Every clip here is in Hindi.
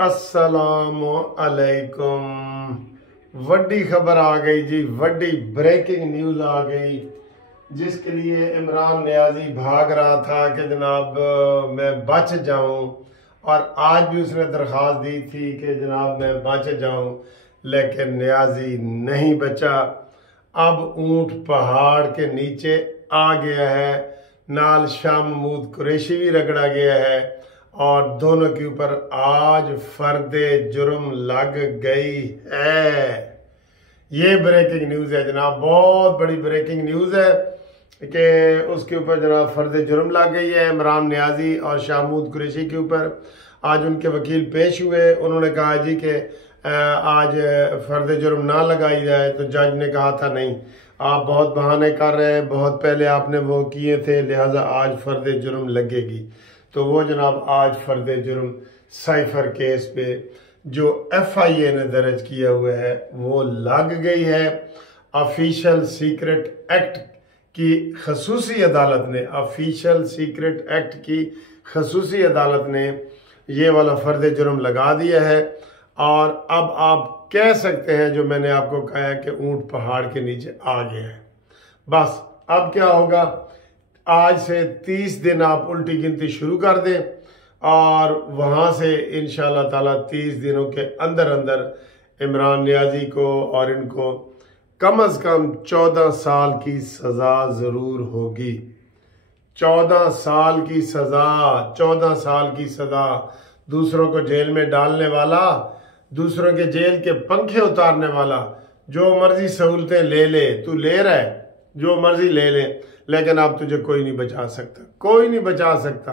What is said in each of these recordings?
अस्सलामु अलैकुम। वड्डी खबर आ गई जी, वड्डी ब्रेकिंग न्यूज़ आ गई, जिसके लिए इमरान नियाजी भाग रहा था कि जनाब मैं बच जाऊं, और आज भी उसने दरख्वास्त दी थी कि जनाब मैं बच जाऊं, लेकिन नियाजी नहीं बचा। अब ऊंट पहाड़ के नीचे आ गया है, नाल शाह महमूद कुरैशी भी रगड़ा गया है, और दोनों के ऊपर आज फर्दे जुर्म लग गई है। ये ब्रेकिंग न्यूज़ है जनाब, बहुत बड़ी ब्रेकिंग न्यूज़ है कि उसके ऊपर जनाब फर्दे जुर्म लग गई है इमरान नियाजी और शाह महमूद कुरैशी के ऊपर। आज उनके वकील पेश हुए, उन्होंने कहा जी कि आज फर्दे जुर्म ना लगाई जाए, तो जज ने कहा था नहीं, आप बहुत बहाने कर रहे हैं, बहुत पहले आपने वो किए थे, लिहाजा आज फर्दे जुर्म लगेगी। तो वो जनाब आज फर्दे जुर्म साइफर केस पे जो FIA ने दर्ज किया हुआ है वो लग गई है। ऑफिशियल सीक्रेट एक्ट की खसूसी अदालत ने, ऑफिशियल सीक्रेट एक्ट की खसूसी अदालत ने ये वाला फर्दे जुर्म लगा दिया है। और अब आप कह सकते हैं जो मैंने आपको कहा है कि ऊंट पहाड़ के नीचे आ गया है। बस अब क्या होगा, आज से 30 दिन आप उल्टी गिनती शुरू कर दें, और वहाँ से इंशाल्लाह ताला 30 दिनों के अंदर अंदर इमरान नियाजी को और इनको कम अज़ कम 14 साल की सज़ा ज़रूर होगी। 14 साल की सज़ा, 14 साल की सज़ा। दूसरों को जेल में डालने वाला, दूसरों के जेल के पंखे उतारने वाला, जो मर्जी सहूलतें ले ले, तू ले रहा है जो मर्जी ले ले, लेकिन अब तुझे कोई नहीं बचा सकता, कोई नहीं बचा सकता।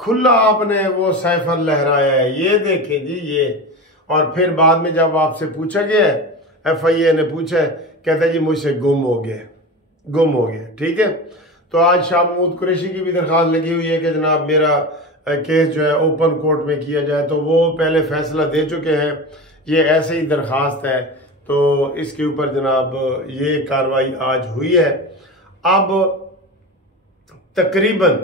खुला आपने वो साइफर लहराया है, ये देखे जी ये। और फिर बाद में जब आपसे पूछा गया, FIA ने पूछा, कहता जी मुझसे गुम हो गया, गुम हो गया। ठीक है, तो आज शाह महमूद कुरैशी की भी दरख्वास्त लगी हुई है कि जनाब मेरा केस जो है ओपन कोर्ट में किया जाए, तो वो पहले फैसला दे चुके हैं, ये ऐसे ही दरख्वास्त है। तो इसके ऊपर जनाब ये कार्रवाई आज हुई है। अब तकरीबन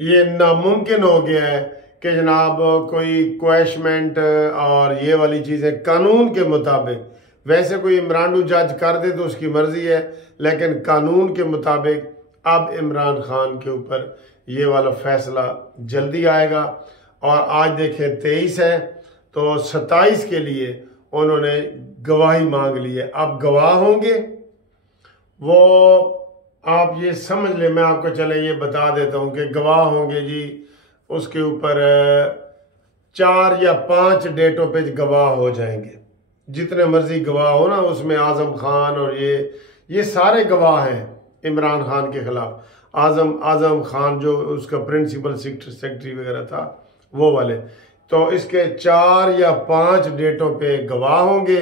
ये नामुमकिन हो गया है कि जनाब कोई क्वैशमेंट और ये वाली चीज़ें कानून के मुताबिक, वैसे कोई इमरान जज कर दे तो उसकी मर्जी है, लेकिन कानून के मुताबिक अब इमरान खान के ऊपर ये वाला फैसला जल्दी आएगा। और आज देखें 23 है, तो 27 के लिए उन्होंने गवाही मांग ली है। अब गवाह होंगे वो, आप ये समझ ले, मैं आपको चले ये बता देता हूँ कि गवाह होंगे जी, उसके ऊपर 4 या 5 डेटों पे गवाह हो जाएंगे। जितने मर्जी गवाह हो ना, उसमें आजम खान और ये सारे गवाह हैं इमरान खान के खिलाफ। आजम खान जो उसका प्रिंसिपल सेक्रेटरी वगैरह था, वो वाले। तो इसके 4 या 5 डेटों पे गवाह होंगे,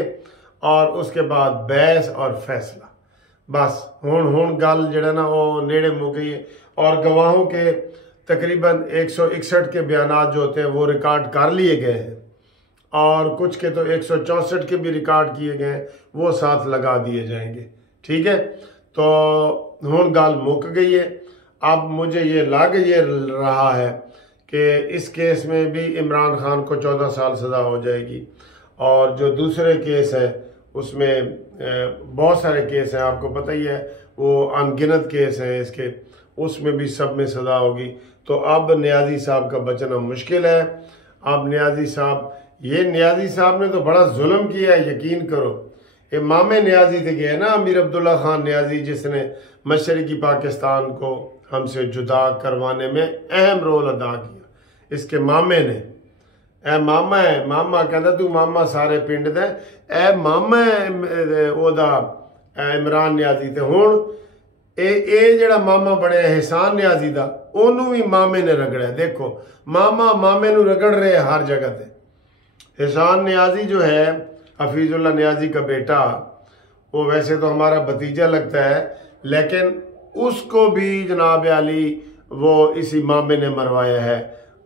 और उसके बाद बहस और फैसला। बस हुण गल जड़ा ना वो नेड़े मुक गई है। और गवाहों के तकरीबन 161 के बयानात जो होते हैं वो रिकॉर्ड कर लिए गए हैं, और कुछ के तो 164 के भी रिकॉर्ड किए गए हैं, वो साथ लगा दिए जाएंगे। ठीक है, तो हुण गल मुक गई है। अब मुझे ये लग ये रहा है कि इस केस में भी इमरान खान को 14 साल सज़ा हो जाएगी, और जो दूसरे केस है उसमें बहुत सारे केस हैं, आपको पता ही है, वो अनगिनत केस हैं इसके, उसमें भी सब में सज़ा होगी। तो अब नियाजी साहब का बचना मुश्किल है। अब नियाजी साहब ने तो बड़ा जुल्म किया है, यकीन करो। इमाम नियाजी थे गए ना, अमीर अब्दुल्ला खान नियाजी, जिसने मशरकी पाकिस्तान को हमसे जुदा करवाने में अहम रोल अदा किया। इसके मामे ने, ए मामा है, मामा कहता तू मामा सारे पिंड दे, ए मामा ओदा इमरान नियाजी ते हुण ए जड़ा मामा बने एहसान नियाजी दा, ओनू भी मामे ने रगड़ा। देखो मामा मामे नू रगड़ रहे हर जगह ते। एहसान नियाजी जो है हफीजुल्लाह नियाजी का बेटा, वो वैसे तो हमारा भतीजा लगता है, लेकिन उसको भी जनाब अली वो इसी मामे ने मरवाया है,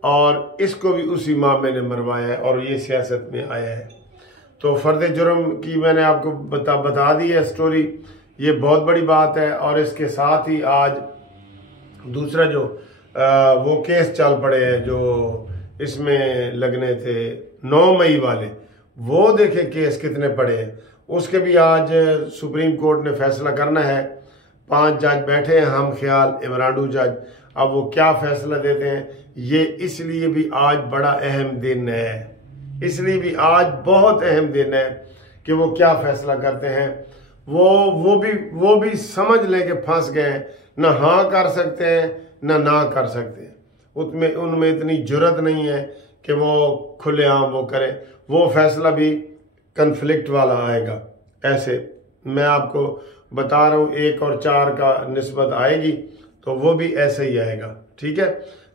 और इसको भी उसी मामे ने मरवाया है, और ये सियासत में आया है। तो फर्द जुर्म की मैंने आपको बता दी है स्टोरी, ये बहुत बड़ी बात है। और इसके साथ ही आज दूसरा जो वो केस चल पड़े हैं, जो इसमें लगने थे 9 मई वाले, वो देखें केस कितने पड़े हैं। उसके भी आज सुप्रीम कोर्ट ने फैसला करना है। 5 जज बैठे हैं, हम ख्याल इमरान जज। अब वो क्या फैसला देते हैं, ये इसलिए भी आज बड़ा अहम दिन है, इसलिए भी आज बहुत अहम दिन है कि वो क्या फैसला करते हैं। वो भी समझ लें कि फंस गए हैं, ना हाँ कर सकते हैं ना कर सकते हैं। उनमें इतनी जुर्रत नहीं है कि वो खुलेआम वो करें। वो फैसला भी कन्फ्लिक्ट वाला आएगा। ऐसे मैं आपको बता रहा हूँ 1 और 4 का निस्बत आएगी, तो वो भी ऐसे ही आएगा। ठीक है,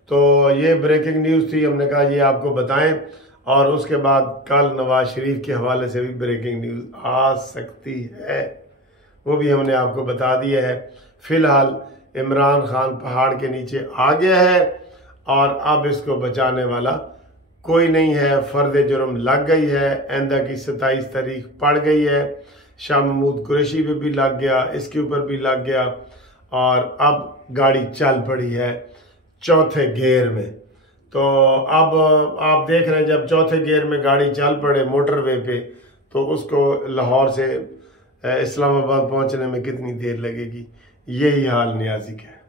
तो ये ब्रेकिंग न्यूज़ थी, हमने कहा ये आपको बताएं। और उसके बाद कल नवाज शरीफ के हवाले से भी ब्रेकिंग न्यूज़ आ सकती है, वो भी हमने आपको बता दिया है। फिलहाल इमरान खान पहाड़ के नीचे आ गया है और अब इसको बचाने वाला कोई नहीं है। फर्द जुर्म लग गई है, आइंदा की 27 तारीख पड़ गई है। शाह महमूद कुरैशी पे भी लग गया, इसके ऊपर भी लग गया, और अब गाड़ी चल पड़ी है चौथे गियर में। तो अब आप देख रहे हैं, जब चौथे गियर में गाड़ी चल पड़े मोटरवे पे, तो उसको लाहौर से इस्लामाबाद पहुंचने में कितनी देर लगेगी। यही हाल नियाज़ी का है।